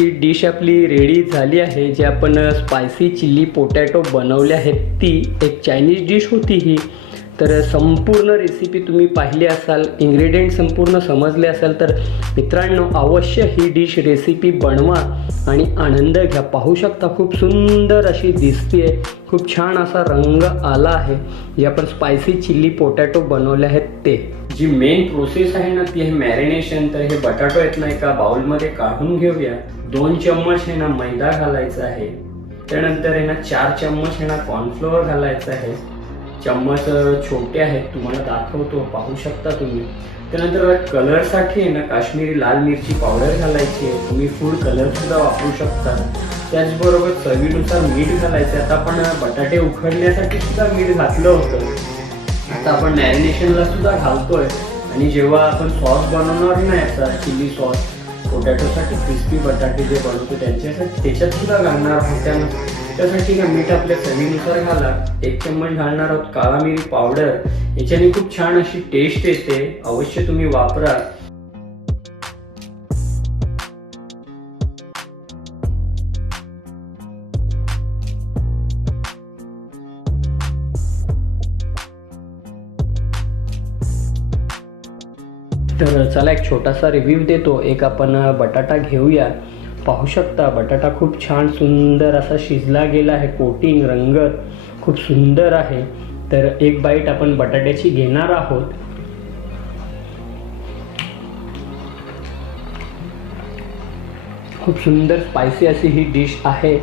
ही dish आपली ready झाली आहे. जी आपण स्पायसी चिली पोटॅटो बनवले आहेत ती एक चायनीज डिश होती ही. तर संपूर्ण रेसिपी तुम्ही पाहिली असाल, इन्ग्रेडियंट संपूर्ण समजले असाल तर मित्रांनो अवश्य ही डिश रेसिपी बनवा आणि आनंद घ्या. पाहू शकता खूप सुंदर अशी दिसते, खूप छान असा रंग आला आहे. जे आपण स्पायसी चिली पोटॅटो बनवले आहेत ते. जी मेन प्रोसेस आहे ना ती आहे मॅरिनेशन. तर हे बटाटो आहेत ना एका बाउलमध्ये काढून घेऊया. 2 चम्मच आहे ना मैदा घालायचा आहे. त्यानंतर आहे ना 4 चम्मच आहे ना कॉर्नफ्लोअर घालायचं आहे. चम्मच छोटे आहेत, तुम्हाला दाखवतो, पाहू शकता तुम्ही. त्यानंतर कलरसाठी आहे ना काश्मीरी लाल मिरची पावडर घालायची आहे. तुम्ही फूड कलर सुद्धा वापरू शकता. त्याचबरोबर चवीनुसार मीठ घालायचं. आता आपण बटाटे उकडण्यासाठी सुद्धा मीठ घातलं होतं. आता आपण मॅरिनेशनला सुद्धा घालतोय. आणि जेव्हा आपण सॉस बनवणार ना याचा चिली सॉस पोटॅटोसाठी, क्रिस्पी बटाटे जे बनवतो त्यांच्यासाठी, त्याच्यात सुद्धा घालणार आहोत. त्यासाठी ना मीठ आपल्या चवीनुसार घाला. 1 चम्मच घालणार आहोत काळा मिरी पावडर. याच्याने खूप छान अशी टेस्ट येते, अवश्य तुम्ही वापरा. तर चला एक छोटासा रिव्ह्यू देतो. एक आपण बटाटा घेऊया. पाहू शकता बटाटा खूप छान सुंदर असा शिजला गेला आहे. कोटिंग रंग खूप सुंदर आहे. तर एक बाईट आपण बटाट्याची घेणार आहोत. खूप सुंदर स्पायसी अशी ही डिश आहे.